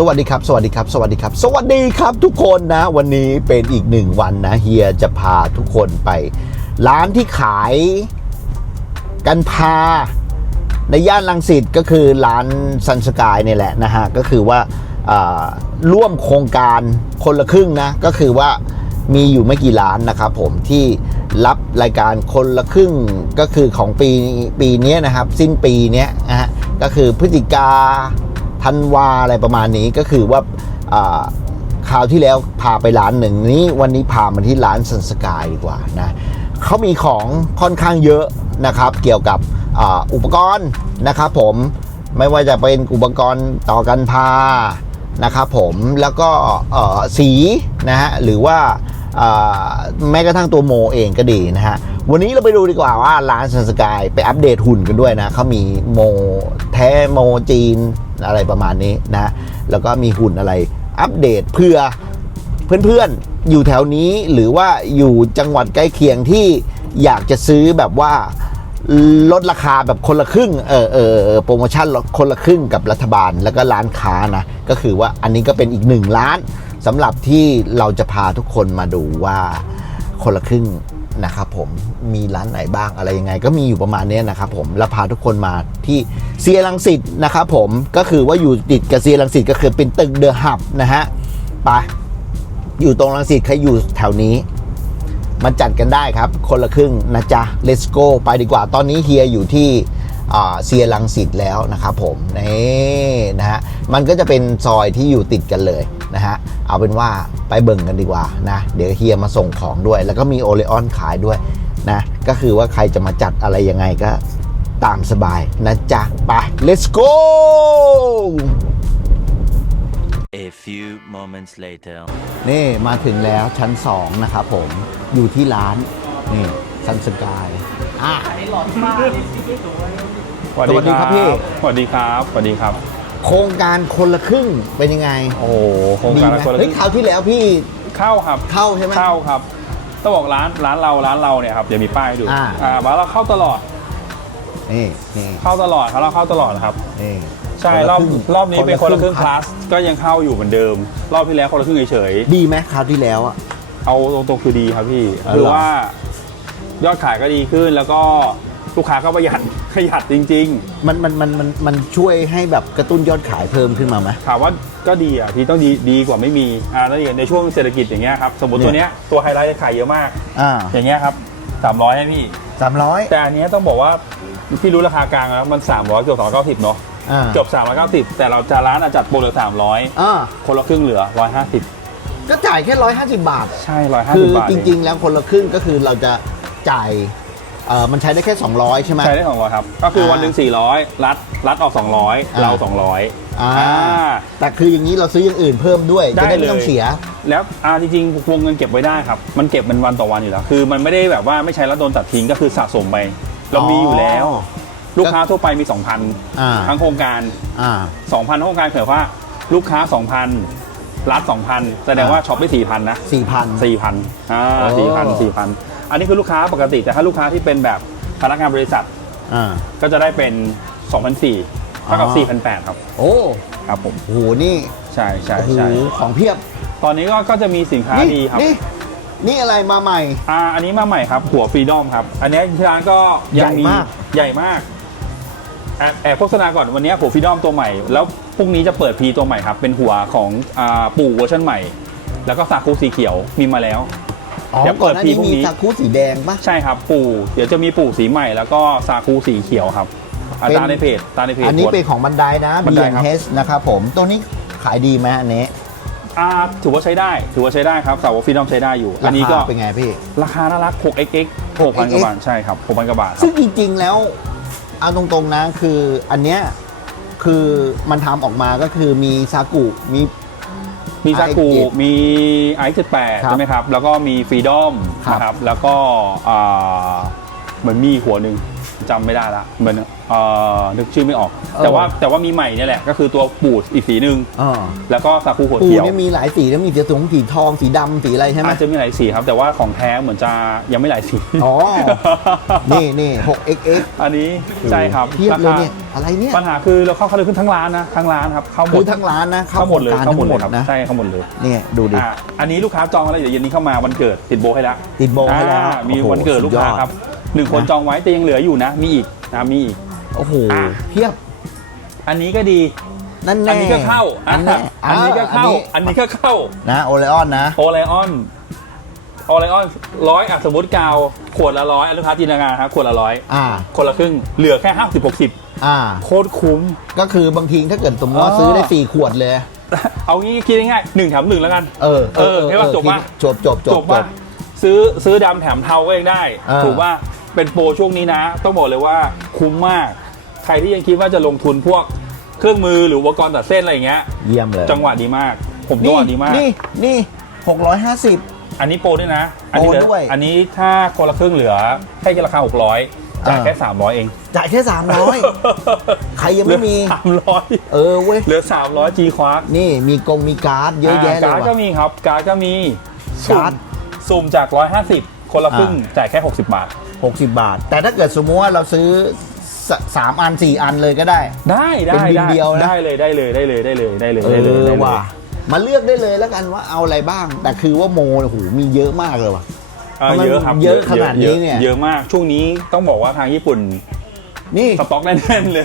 สวัสดีครับ สวัสดีครับ สวัสดีครับ สวัสดีครับทุกคนนะ วันนี้เป็นอีกหนึ่งวันนะเฮียจะพาทุกคนไป ร้านที่ขายกันพาในย่านลังสิตก็คือร้านซันสกายเนี่ยแหละนะฮะ ก็คือว่าร่วมโครงการคนละครึ่งนะ ก็คือว่ามีอยู่ไม่กี่ร้านนะครับผมที่รับรายการคนละครึ่งก็คือของปีปีนี้นะครับ สิ้นปีนี้นะฮะก็คือพฤศจิกา ธันวาอะไรประมาณนี้ก็คือว่าอ่าคราวที่แล้วพาไปร้านหนึ่งนี้วันนี้พามาที่ร้านซันสกายดีกว่านะเขามีของค่อนข้างเยอะนะครับ เกี่ยวกับอ,อุปกรณ์นะครับผมไม่ว่าจะเป็นอุปกรณ์ต่อกันพานะครับผมแล้วก็สีนะฮะหรือว่าแม้กระทั่งตัวโมเองก็ดีนะฮะ วันนี้เราไปดูดีกว่าว่าร้านซันสกายไปอัปเดตหุ่นกันด้วยนะเขามีโมแท้โมจีน อะไรประมาณนี้นะ แล้วก็มีหุ่นอะไรอัปเดตเพื่อเพื่อนๆอยู่แถวนี้หรือว่าอยู่จังหวัดใกล้เคียงที่อยากจะซื้อแบบว่าลดราคาแบบคนละครึ่ง เออเออโปรโมชั่นลดคนละครึ่งกับรัฐบาลแล้วก็ร้านค้านะ ก็คือว่าอันนี้ก็เป็นอีกหนึ่งร้านสำหรับที่เราจะพาทุกคนมาดูว่าคนละครึ่ง นะครับผมมีร้านไหนบ้างอะไรยังไง ก็มีอยู่ประมาณนี้นะครับผมแล้วพาทุกคนมาที่เซียรังสิตนะครับผมก็คือว่าอยู่ติดกับเซียรังสิตก็คือเป็นตึกเดอะฮับนะฮะไปอยู่ตรงรังสิตใครอยู่แถวนี้มาจัดกันได้ครับ คนละครึ่งนะจ๊ะ let's go ไปดีกว่าตอนนี้เฮียอยู่ที่ เซียรังสิตแล้วนะครับผมนี่นะฮะมันก็จะเป็นซอยที่อยู่ติดกันเลยนะฮะเอาเป็นว่าไปเบิ่งกันดีกว่านะเดี๋ยวเฮียมาส่งของด้วย แล้วก็มีโอเลออนขายด้วยนะก็คือว่าใครจะมาจัดอะไรยังไงก็ตามสบายนะจ๊ะ ไป let's go A few moments later. นี่มาถึงแล้วชั้น 2 นะครับผมอยู่ที่ร้าน นี่ซันสกายอะสวัส สวัสดีครับพี่ สวัสดีครับ สวัสดีครับ โครงการคนละครึ่งเป็นยังไง โอ้โหโครงดีการไหมคนละเฮ้ยคราวที่แล้วพี่เข้าครับเข้าใช่ไหมเข้าครับต้องบอกร้านร้านเราร้านเราเนี่ยครับเดี๋ยวมีป้ายให้ดูอ่าอ่าร้านเราเข้าตลอดนี่นี่เข้าตลอดครับเราเข้าตลอดครับนี่ใช่คนรละอบครึ่งรอบนี้เป็นคนละครึ่งคครัลาบสก็ยังเข้าอยู่เหมือนเดิม รอบที่แล้วคนละครึ่งเฉยดีไหมคราวที่แล้วอะๆเอาตรงๆคือดีครับพี่อ๋อคือเหรอว่ายอดขายก็ดีขึ้นแล้วก็ลูกค้าก็ประหยัด ประหยัดจริงๆมันมันมันมันมันช่วยให้แบบกระตุ้นยอดขายเพิ่มขึ้นมาไหมถามว่าก็ดีอะพี่ต้องดีดีกว่าไม่มีอ่าแล้วอย่างในช่วงเศรษฐกิจอย่างเงี้ยครับสมมติเนี่ยตัวเนี้ยตัวไฮไลท์ขายเยอะมาก อ่าอย่างเงี้ยครับ300 ให้พี่ สามร้อยแต่อันเนี้ยต้องบอกว่าพี่รู้ราคากลางแล้วมัน 300 เกือบ290เนาะอ่าเกือบ390 แต่เราจะร้านอะจัดโปรเหลือ300 อ่าคนละครึ่งเหลือ 150 ก็จ่ายแค่ร้อยห้าสิบบาท ใช่ 150 คือ บาทจริง ๆ แล้วคนละครึ่งก็คือเราจะจ่าย เออมันใช้ได้แค่ 200 ใช่ไหม ใช้ได้200ครับ ก็คือวันหนึ่ง400 รัด รัดออก 200อ่าเรา 200อ่าอ่า แต่คืออย่างนี้เราซื้ออย่างอื่นเพิ่มด้วยได้จะได้ไม่ต้องเลยเสีย แล้วอ่าจริงๆวงเงินเก็บไว้ได้ครับ มันเก็บเป็นวันต่อวันอยู่แล้ว คือมันไม่ได้แบบว่าไม่ใช้แล้วโดนตัดทิ้งก็คือสะสมไป เรามีอยู่แล้ว ลูกค้าทั่วไปมี 2,000อ่าทั้งโครงการอ่า2,000ทั้งโครงการเผื่อว่าลูกค้า 2,000 รัด 2,000 แสดงว่าช็อปได้4,000นะสี่พัน4,000อ่าโอ้4,000 4,000 อันนี้คือลูกค้าปกติแต่ถ้าลูกค้าที่เป็นแบบพนักงานบริษัทอ่า ก็จะได้เป็น2,400เท่ากับอ๋อ 4,800ครับโอ้ครับผมโหนี่ใช่ใช่โอ้โหใช่ของเพียบตอนนี้ก็ก็จะมีสินค้านี่ดีครับนี่นี่อะไรมาใหม่ อ่าอันนี้มาใหม่ครับหัวฟรีดอมครับ อันนี้ที่ร้านก็ยังมีใหญ่มาก ใหญ่มากแอบแอบโฆษณาก่อนวันนี้หัวฟรีดอมตัวใหม่ แล้วพรุ่งนี้จะเปิดพีตัวใหม่ครับ เป็นหัวของอ่าปู่เวอร์ชันใหม่ แล้วก็ซากุสีเขียวมีมาแล้ว อ๋อเดี๋ยวเปิก่อนดหน้าพีนี้พรุ่งมีนี้ ซากุสีแดงปะ ใช่ครับปู่เดี๋ยวจะมีปู่สีใหม่แล้วก็ซากุสีเขียวครับอาเป็น ตามในเพจตามในเพจอันนี้หัวเป็นของบันไดนะ บันไดครับ BNH นะครับผม ตัวนี้ขายดีไหมอันนี้อ่าถือว่าใช้ได้ ถือว่าใช้ได้ครับสาวฟรีดอมใช้ได้อยู่ อันนี้ก็ราคาเป็นไงพี่ ราคาน่ารัก 6xx 6,000 กว่าบาทใช่ครับ6,000กว่าบาทครัซึ่บงจริงๆ แล้วเอาตรงๆนะคืออันเนี้ยคือมันทำออกมาก็คือมีซากุมี มีซากุ RX มี i78 ครับใช่ไหมครับ แล้วก็มีฟรีดอมครับ นะครับ แล้วก็อ่าเหมือนมีหัวหนึ่ง จำไม่ได้ละเหมือนเอ่อนึกชื่อไม่ออกเออแต่ว่าแต่ว่ามีใหม่เนี่ยแหละก็คือตัวปูดอีกสีหนึ่งอ๋อแล้วก็ซาคูหัวปูเขียวเนี่ยมีหลายสีนะมีสีสงสีทองสีดำสีอะไรใช่ไหมอาจจะมีหลายสีครับ แต่ว่าของแท้เหมือนจะยังไม่หลายสี อ๋อ นี่นี่ 6xx อันนี้ใช่ครับเทียบราเลยคาเนี่ยอะไรเนี่ยปัญหาคือเราเข้าเขาเลยขึ้นทั้งร้านนะทั้งร้านครับเข้าหมคืดอทั้งร้านนะเข้าหมดเลยโครงเข้าหมดทั้งเลยครับนะใช่เข้าหมดเลยเนี่ยดูดิ อะอันนี้ลูกค้าจองมาแล้วเดี๋ยวเย็นนี้เข้ามาวันเกิดติดโบให้แล้วติดโบให้แล้วอ่ามีโอ้โหวันเกิดลูกค้าสุยอครับ หนึ่งคนนะจองไว้แต่ยังเหลืออยู่นะ มีอีกนะมีอีก โอ้โหอะ เพียบอันนี้ก็ดี นั่นแน่อันนี้ก็เข้าอันแน่อันนี้ก็เข้า อัอันนนี้นี้ก็เข้านะโอเลออนนะ โอไลออนโอไลออนร้อยอะสมมติกาว ขวดละร้อยอะลูกค้าจินตนาการครับขวดละร้อยอ่า คนละครึ่งเหลือแค่ห้าสิบหกสิบอ่า โคตรคุ้ม ก็คือบางทีถ้าเกิดสมมติว่าอ๋อซื้อได้สี่ขวดเลย เอางี้คิดง่ายๆหนึ่งแถมหนึ่งแล้วกัน เออเออให้ว่าจบปะ จบจบจบจบว่าซื้อซื้อดำแถมเทาก็ยังได้ เออ ถูกว่า เป็นโปรช่วงนี้นะ ต้องบอกเลยว่าคุ้มมาก ใครที่ยังคิดว่าจะลงทุนพวกเครื่องมือหรืออุปกรณ์ตัดเส้นอะไรอย่างเงี้ย เยี่ยมเลย จังหวะดีมาก ผมจังหวะดีมาก นี่นี่หกร้อยห้าสิบ อันนี้โปรด้วยนะ อันนี้เหลือโปรด้วย อันนี้ถ้าคนละครึ่งเหลือแค่ราคา600จ่ายแค่300เอง จ่ายแค่สามร้อยใครยังไม่มีสามร้อยเออเว้ย เหลือ300 G ควักนี่มีกงมีการ์ดเยอะแยะเลยการ์ดก็ว่ะมีครับ การ์ดก็มีการ์ดสุ่มจาก150คนละครึ่งอ่าจ่ายแค่60บาทหกสิบบาท แต่ถ้าเกิดสมมติว่าเราซื้อสสามอันสี่อันเลยก็ได้ ได้ได้เป็นบินได้เดียวนะ ได้เลยได้เลยได้เลยได้เลยได้เลยเอได้เลยอได้เลยว่ะมาเลือกได้เลยแล้วกันว่าเอาอะไรบ้าง แต่คือว่าโมโอ้โหมีเยอะมากเลยว่ะ เออทำไมเยอะครับเยอะขนาดนี้เนี่ย เยอะมากช่วงนี้ต้องบอกว่าทางญี่ปุ่นนี่ สต็อกแน่นๆเลย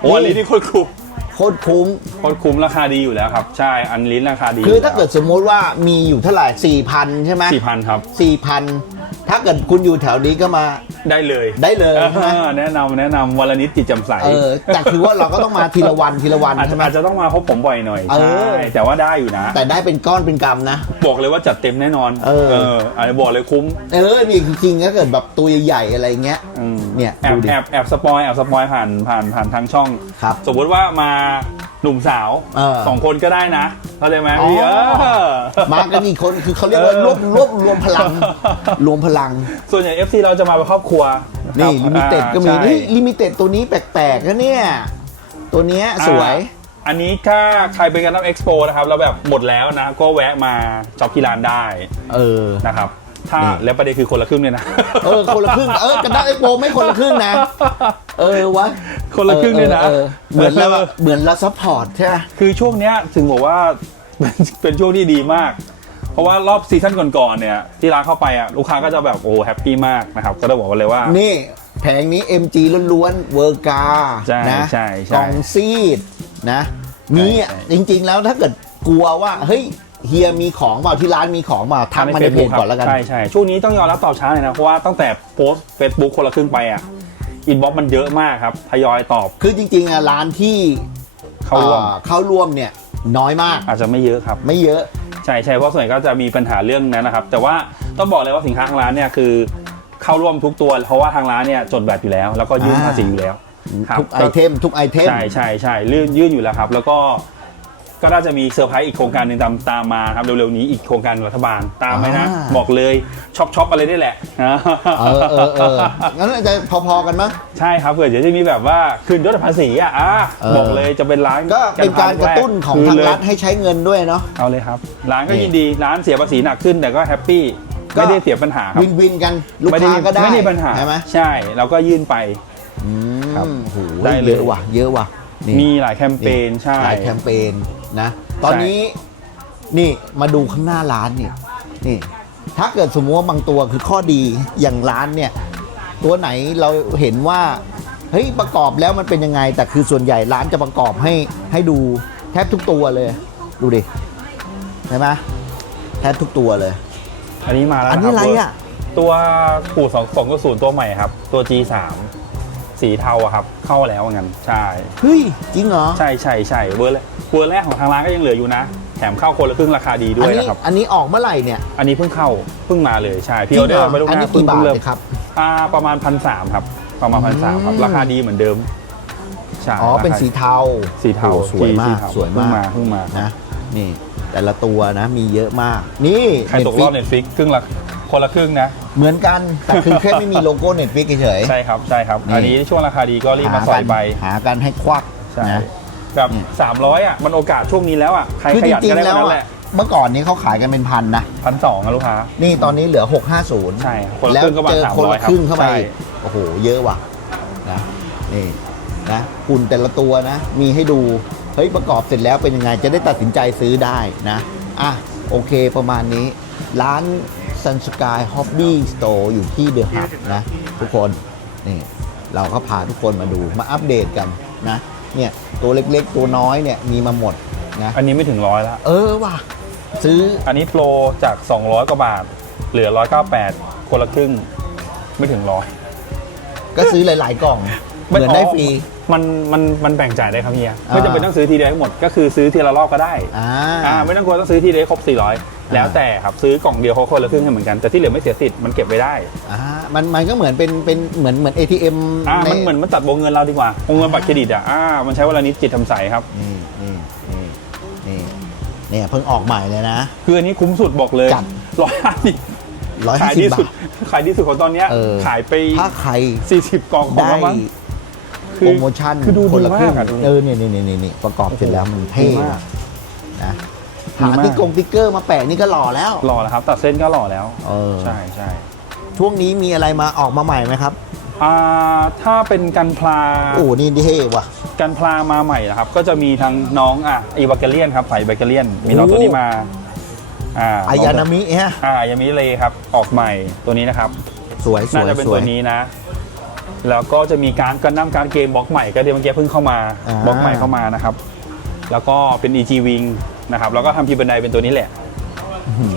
โอ้อันนี้นี่โคตรคุ้มโคตรคุ้ม โคตรคุ้มราคาดีอยู่แล้วครับ ใช่อันลิ้นราคาดีคือถ้าเกิดสมมุติว่ามีอยู่เท่าไหร่สี่พันใช่ไหมสี่พันครับ สี่พัน ถ้าเกิดคุณอยู่แถวนี้ก็มาได้เลยได้เลยใช่ไหมเออแนะนำแนะนำวันละนิดจิตแจำใสเออแต่คือว่าเราก็ต้องมาทีละวันทีละวันอาจจะใช่ไหม อาจจะต้องมาพบผมบ่อยหน่อยเอใช่อแต่ว่าได้อยู่นะ แต่ได้เป็นก้อนเป็นกำนะ บอกเลยว่าจัดเต็มแน่นอนเออ อาจจะบอกเลยคุ้มเออนี่จริงๆถ้าเกิดแบบตัวใหญ่ๆอะไรเงี้ย อืมเนี่ยแอบดูดิแอบแอบสปอยแอบสปอยผ่านผ่านผ่านทางช่อง ครับ สมมติว่ามา หนุ่มสาวเออ สองคนก็ได้นะเข้าใจไหมอ๋อพี่เออ มากันอีกคนคือเขาเรียกว่าเออรวบรวบรวมพลัง รวมพลัง ส่วนใหญ่ FC เราจะมาเป็นครอบครัวนี่คลิรับมิเต็ดอ่าก็มีใช่นี่ลิมิเต็ดตัวนี้แปลกๆนะเนี่ย ตัวเนี้ยสวยอ่าอันนี้ถ้าใครไปกันน้ำเอ็กซ์โปนะครับ แล้วแบบหมดแล้วนะ ก็แวะมาช็อปที่ร้านได้เออ นะครับ ถ้านี่แล้วประเด็นคือคนละครึ่งเนี่ยนะเออคนละครึ่งเออกันได้ไอ้โปไม่คนละครึ่งนะ เออวะคนละครึ่งเนี่ยนะออออเหมือนเราเหมือนเราซัพพอร์ตใช่ไหมคือช่วงเนี้ยถึงบอกว่าเป็นเป็นช่วงที่ดีมาก เพราะว่ารอบซีซั่นก่อนๆเนี่ย ที่ร้านเข้าไปอะลูกค้าก็จะแบบโอ้แฮปปี้มากนะครับ ก็ต้องบอกเลยว่า นี่แผงนี้ MG ล้วนๆเวอร์กาใช่นะใช่ใช่กล่องซีดนะมีอะใช่จริง ๆ แล้วถ้าเกิดกลัวว่าเฮ้ย เฮียมีของเปล่าที่ร้านมีของเปล่าทักมาในเพจครับก่อนแล้วกัน ใช่ใช่ช่วงนี้ต้องยอมรับตอบช้าเลยนะ เพราะว่าตั้งแต่โพสเฟซบุ๊กคนละครึ่งไปอะอินบ็อกมันเยอะมากครับทยอยตอบ คือจริงๆอะร้านที่เข้าร่วมอ่เข้าร่วมเนี่ยน้อยมาก อาจจะไม่เยอะครับ ไม่เยอะ ใช่ใช่เพราะส่วนใหญ่ก็จะมีปัญหาเรื่องนั้นนะครับ แต่ว่าต้องบอกเลยว่าสินค้าทางร้านเนี่ยคือเข้าร่วมทุกตัว เพราะว่าทางร้านเนี่ยจดแบบอยู่แล้ว แล้วก็ยื่นอ่าภาษีอยู่แล้วครับทุกไอเทมทุกไอเทมใช่ใช่ใช่ยื่นยื่นอยู่แล้วครับ แล้วก็ ก็น่าจะมีเซอร์ไพรส์อีกโครงการหนึ่งตามตามมาครับเร็วๆนี้อีกโครงการรัฐบาลตามไหมนะ อ่า บอกเลยช็อปช็อปอะไรได้แหละ เออเออเอองั้นอาจจะพอๆกันมั้ง ใช่ครับเผื่อเดี๋ยวจะมีแบบว่าคืนลดภาษีอะอะเออ บอกเลยจะเป็นร้านก็เป็นการกระตุ้นของคืทางเลยรัฐให้ใช้เงินด้วยเนาะ เอาเลยครับ ร้านก็นี่ ยินดีร้านเสียภาษีหนักขึ้นแต่ก็แฮปปี้ก็ไม่ได้เสียปัญหาครับวินวินกันลูกไม่ได้ค้าก็ได้ไม่ได้ปัญหาใช่ไหมใช่ เราก็ยื่นไป อืครับมโหได้เลย เยอะว่ะ เยอะว่ะนี่มีหลายแคมเปญใช่ หลายแคมเปญ นะ ตอนนี้นี่มาดูข้างหน้าร้านเนี่ยนี่ ถ้าเกิดสมมติว่าบางตัวคือข้อดีอย่างร้านเนี่ย ตัวไหนเราเห็นว่าเฮ้ยประกอบแล้วมันเป็นยังไง แต่คือส่วนใหญ่ร้านจะประกอบให้ให้ดูแทบทุกตัวเลย ดูดิใช่ไหมแทบทุกตัวเลย อันนี้มาแล้วอันนะคนี้รับอะไรอะตัวปู่สองสองตัวศูนย์ตัวใหม่ครับ ตัว G3 สี เทาอะครับ เข้าแล้วเหมือนกันใช่เฮ้ย จริงเหรอ ใช่ใช่ใช่เวอร์แรกเวอร์แรกของทางร้านก็ยังเหลืออยู่นะ แถมเข้าคนละครึ่งราคาดีด้อัวยนี้นะครับ อันนี้ออกเมื่อไหร่เนี่ย อันนี้เพิ่งเข้าเพิ่งมาเลยใช่จพี่ริองอเดเหอรอร์ไปลูกอันหนี้น้าเพิ่กี่งบาทเริ่มเลยครับ อ่าประมาณพันสามครับ ประมาณพันสามครับอืมราคาดีเหมือนเดิมใช่อ๋อเป็นราคาสีเทาสีเทาโอ้สวยมากสีเทสวยเพิ่งมากมาเพิ่งมานะ นี่ แต่ละตัวนะ มีเยอะมาก นี่ ใครตกรอบ Netflix เน็ตฟิกครึ่งละค นละครึ่งนะ เหมือนกันแต่คือแค่ไม่มีโลโก้เน็ตฟิกเฉย ใช่ครับใช่ครับ นี่ อันนี้ช่วงราคาดีก็รีบมาหาสอกัยไปหากันให้ควักใช่นะกับอืมสามร้อยอะ มันโอกาสช่วงนี้แล้วอะ ใครคือขจยันริงก็ได้ๆแล้ววันนั้นอะแหละเมื่อก่อนนี้เขาขายกันเป็นพันนะพันสองนะลูกค้า นี่ตอนนี้เหลือ 650ใช่คนละแล้วครึ่งก็ประมาณเจอคนละ300ครับครึ่งเข้าไปใช่อีกโอ้โหเยอะว่ะนะนี่นะหุ่นแต่ละตัวนะ มีให้ดูเฮ้ยประกอบเสร็จแล้วเป็นยังไงจะได้ตัดสินใจซื้อได้นะอะโอเคประมาณนี้ ร้าน Sun Sky Hobby Store อยู่ที่เดอะฮับนะทุกคน นี่ เราก็พาทุกคนมาดูมาอัปเดตกันนะ เนี่ยตัวเล็กๆตัวน้อยเนี่ยมีมาหมดนะอันนี้ไม่ถึงร้อยแล้วเออว่ะ ซื้ออันนี้โปรจาก 200 กว่าบาท เหลือ 198 คนละครึ่ง ไม่ถึงร้อยก็ซื้อหลาย ๆ กล่อง เหมือนได้ฟรี มันมันมันแบ่งจ่ายได้ครับเฮียอ่าไม่จำเป็นต้องซื้อทีเดียวทั้งหมดก็คือซื้อทีละรอบก็ได้อ่าอ่าไม่ต้องกลัวต้องซื้อทีเดียวครบ400 แล้วแต่ครับซื้อกล่องเดียวเขาคนละครึ่งให้เหมือนกันแต่ที่เหลือไม่เสียสิทธิ์มันเก็บไว้ได้อ่ามันมันก็เหมือนเป็นเป็นเหมือนเหมือน ATM อ่าในมันเหมือนมันตัดวงเงินเราดีกว่าวงเงินบัตรเครดิตอะอ่ามันใช้เวลานิดจิตทำใสครับนี่นี่นี่นี่เนี่ยเพิ่งออกใหม่เลยนะ คืออันนี้คุ้มสุดบอกเลยจัด ร้อยห้าสิบร้อยขาห้ายสิบดีบาสุดท ขายดีสุดของตอนเนี้ยเออ ขายไปถ้าใคร40กล่องของได้เรามั้ง คือโปรโมชั่นคือดูคนละดีครึ่งมากอะดู เออเนี่ยเนี่ยเนี่ยเนี่ยประกอบเสร็จแล้วมันเท่ดีมากนะดี หามากติ๊กกงติ๊กเกอร์มาแปะนี่ก็หล่อแล้วหล่อแล้วครับตัดเส้นก็หล่อแล้วเออใช่ใช่ช่วงนี้มีอะไรมาออกมาใหม่ไหมครับอ่าถ้าเป็นกันพลาโอ้นี่เท่ว่ะกันพลามาใหม่นะครับ ก็จะมีทั้งน้องอะอีวาเกเลียนครับฝ่ายบาเกเลียน มีน้องโอ้ตัวนี้มาอ่าอายานามิฮะอ่ายามิเลยครับ ออกใหม่ตัวนี้นะครับ สวยสน่าวยจะเป็นสวตัยวนี้นะ แล้วก็จะมีการกันน้ำการเกมบล็อกใหม่ก็เดี๋ยวเมื่อกี้เพิ่งเข้ามาอ่าบล็อกใหม่เข้ามานะครับ แล้วก็เป็น EG Wing นะครับแล้วก็ทำพีบันไดเป็นตัวนี้แหละ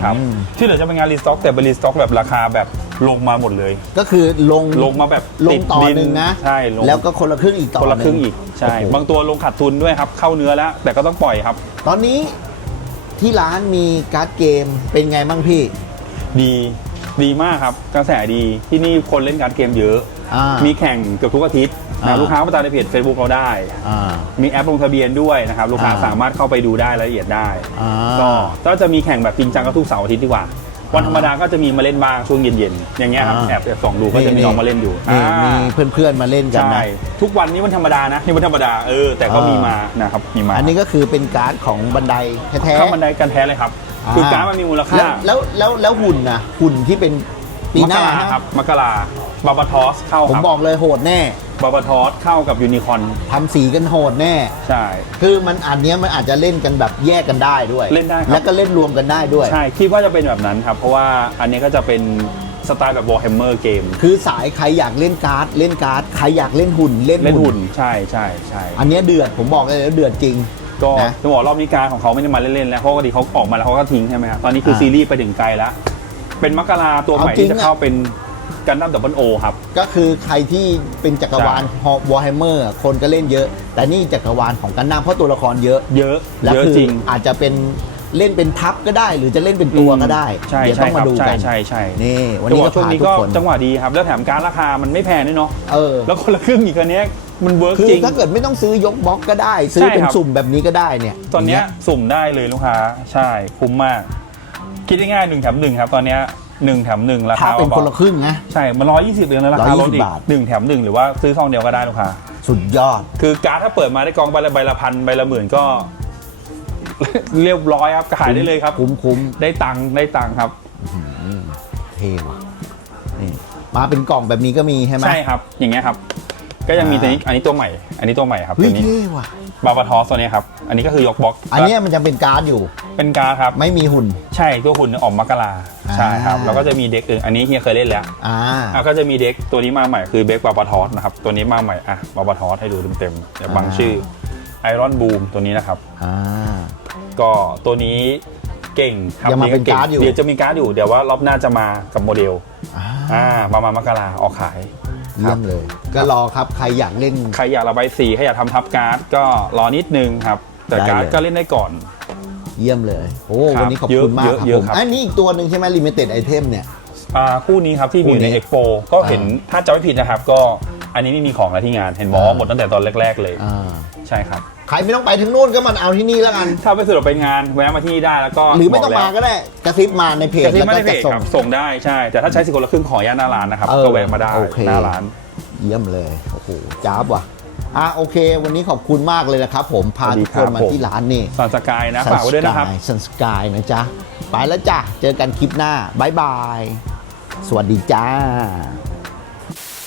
ครับอืมที่เหลือจะเป็นงานรีสต็อกแต่เป็นรีสต็อกแบบราคาแบบลงมาหมดเลย ก็คือลงลงมาแบบลงติดต่อดิหนึ่งนะใช่ลงแล้วก็คนละครึ่งอีกต่อคนละครึ่งอีกใช่โอ้โหบางตัวลงขาดทุนด้วยครับ เข้าเนื้อแล้ว แต่ก็ต้องปล่อยครับ ตอนนี้ที่ร้านมีการ์ดเกมเป็นไงบ้างพี่ ดีดีมากครับกระแสดีที่นี่คนเล่นการดเกมเยอะ อ่ามีแข่งเกือบทุกอาทิตย์อ่านะลูกค้ามาตามในเพจ Facebook เราได้ อ่า มีแอปลงทะเบียนด้วยนะครับ ลูกค้าอ่า สามารถเข้าไปดูได้รายละเอียดได้ อ่า ก็ก็จะมีแข่งแบบจริงจังก็ทุกเสาร์อาทิตย์ดีกว่า วันธรรมดาก็จะมีมาเล่นบ้างช่วงเย็นๆอย่างเงี้ยครับอ่า แอบแอบส่องดูก็จะมีน้องมาเล่นอยู่นี่อ่ามีเพื่อนๆมาเล่นกันใช่นะ ทุกวันนี้วันธรรมดานะนี่วันธรรมดาเออแต่ก็อ่ามี มีมานะครับมีมาอันนี้ก็คือเป็นการ์ดของบันไดแท้เข้าบันไดกันแท้เลยครับๆคือการดมันมีมูลค่า แล้วแล้วแล้วแล้วหุ่นนะหุ่นที่เป็น ปีหน้ามกราครับมกราบาบาทอสเข้าผมครับบอกเลยโหดแน่บาบาทอสเข้ากับยูนิคอนทำสีกันโหดแน่ ใช่ คือมันอันเนี้ยมันอาจจะเล่นกันแบบแยกกันได้ด้วยเล่นได้ครับ แล้วก็เล่นรวมกันได้ด้วย ใช่คิดว่าจะเป็นแบบนั้นครับ เพราะว่าอันนี้ก็จะเป็นสไตล์แบบ Warhammer เกม คือสายใครอยากเล่นการ์ดเล่นการ์ดใครอยากเล่นหุ่นเล่นเล่นหุ่นใช่ใช่ใช่ อันเนี้ยเดือดผมบอกเลยว่าเดือดจริง ก็นะจะบอกรอบนี้การของเขาไม่ได้มาเล่นๆแล้วเพราะปกติเขาออกมาแล้วเขาก็ทิ้งใช่ไหมครับตอนนี้คืออา ซีรีส์ไปถึงไกลแล้ว เป็นมกราตัวใหม่เอาจริงที่จะอะเข้าเป็นกันดั้มดับเบิลโอครับ ก็คือใครที่เป็นจักรวาลใช่วอร์แฮมเมอร์คนก็เล่นเยอะ แต่นี่จักรวาลของกันดั้มเพราะตัวละครเยอะ เยอะแล้วเยอะคือจริงอาจจะเป็นเล่นเป็นทับก็ได้ หรือจะเล่นเป็นตัวก็ได้ใช่เดี๋ยวใช่ต้องคมารับดูใช่กันใช่ใช่นี่วันจะนี้บอก็กช่วงพานี้ทุก็กคนจังหวะดีครับ แล้วแถมการดราคามันไม่แพงด้วยเนาะเออแล้วคนละครึ่งอีกอันเนี้ยมันเวิร์กคือจริง ถ้าเกิดไม่ต้องซื้อยกบล็อกก็ได้ ซื้อใช่เป็นครับ สุ่มแบบนี้ก็ได้เนี่ยตอนเนี้ยสุ่มได้เลยลูกค้า ใช่คุ้มมาก คิดง่ายๆหนึ่งแถมหนึ่งครับ ตอนเนี้ยหนึ่งแถมหนึ่งราถ้าคาเป็นคนละครึ่งนะ ใช่ มันร้อยยี่สิบเองนะราคาลดอี120กบาท หนึ่งแถมหนึ่งหรือว่าซื้อซองเดียวก็ได้ลูกค้า สุดยอด คือการ์ดถ้าเปิดมาได้กองใบละใบละพันใบละหมื่นก็ เรียบร้อยครับขายได้เลยครับ คุ้มคุ้มได้ตังค์ได้ตังค์ครับ เท่ว่ะนี่มาเป็นกล่องแบบนี้ก็มีใช่ไหม ใช่ครับ อย่างเงี้ยครับ ก็ยังมีอ่า ตัวนี้อันนี้ตัวใหม่ อันนี้ตัวใหม่ครับเฮ้ตัยวนี้เท่ว่ะบาบาทอสตัวนี้ครับ อันนี้ก็คือยกบล็อกอันเนี้ยมันจะเป็นการ์ดอยู่ เป็นการ์ดครับ ไม่มีหุ่น ใช่ตัวหุ่นออกมกราอ่าใช่ครับ แล้วก็จะมีเด็กอื่นอันนี้เฮียเคยเล่นแล้วอ่าอะก็จะมีเด็กตัวนี้มาใหม่คือเบคบาบาทอสนะครับตัวนี้มาใหม่อะบาบาทอสให้ดูเต็มๆเดี๋ยวบังอ่าชื่อไอรอนบูมตัวนี้นะครับ อ่า ก็ตัวนี้เก่งครับยังมาเป็นก่งการ์ดอยู่ เดี๋ยวจะมีการ์ดอยู่เดี๋ยวว่ารอบหน้าจะมากับโมเดลอ่าอ่าประมาณมกราออกขายเยี่ยมเลย ก็รอครับใครอยากเล่น ใครอยากระบายสีใครอยากทำทับการ์ดก็รอนิดนึงครับ แต่ได้การ์ดเลย ก็เล่นได้ก่อน เยี่ยมเลย โอ้ครับวันนี้ขอบคุณมากเยอะครับเยอะผมครับ อันนี้อีกตัวหนึ่งใช่ไหมลิมิเต็ดไอเทมเนี่ย อ่าคู่นี้ครับที่มีอยู่ในคู่นี้เอ็กโปก็เห็นอ่าถ้าจำไม่ผิดนะครับ ก็อันนี้ไม่มีของแล้วที่งานเห็นบอกว่า หมดตั้งแต่ตอนแรก ๆ เลยอ่าใช่ครับ ใครไม่ต้องไปถึงนู่นก็มันเอาที่นี่แล้วกัน ถ้าไปสะดวกไปงานแวะมาที่นี่ได้แล้วก็หรือไม่ต้องบมาแล้วก็ได้กระซิบมาในเพจกระซิบแล้วมาก็ในเพจะจส่ง ครับส่งได้ใช่ แต่ถ้าใช้สิคนละครึ่งขอย่านหน้าร้านนะครับเออก็แวะมาได้โอเค หน้าร้าน เยี่ยมเลย โอ้โหจ้าบว่ะ อะโอเค วันนี้ขอบคุณมากเลยนะครับผมพาสวัสดีทุกคนมาครับผมที่ร้านนี่ซอนสกายนะฝากไว้ด้วยนะครับสันสกายนะจ๊ะ ไปแล้วจ้ะ เจอกันคลิปหน้าบายบาย สวัสดีจ้า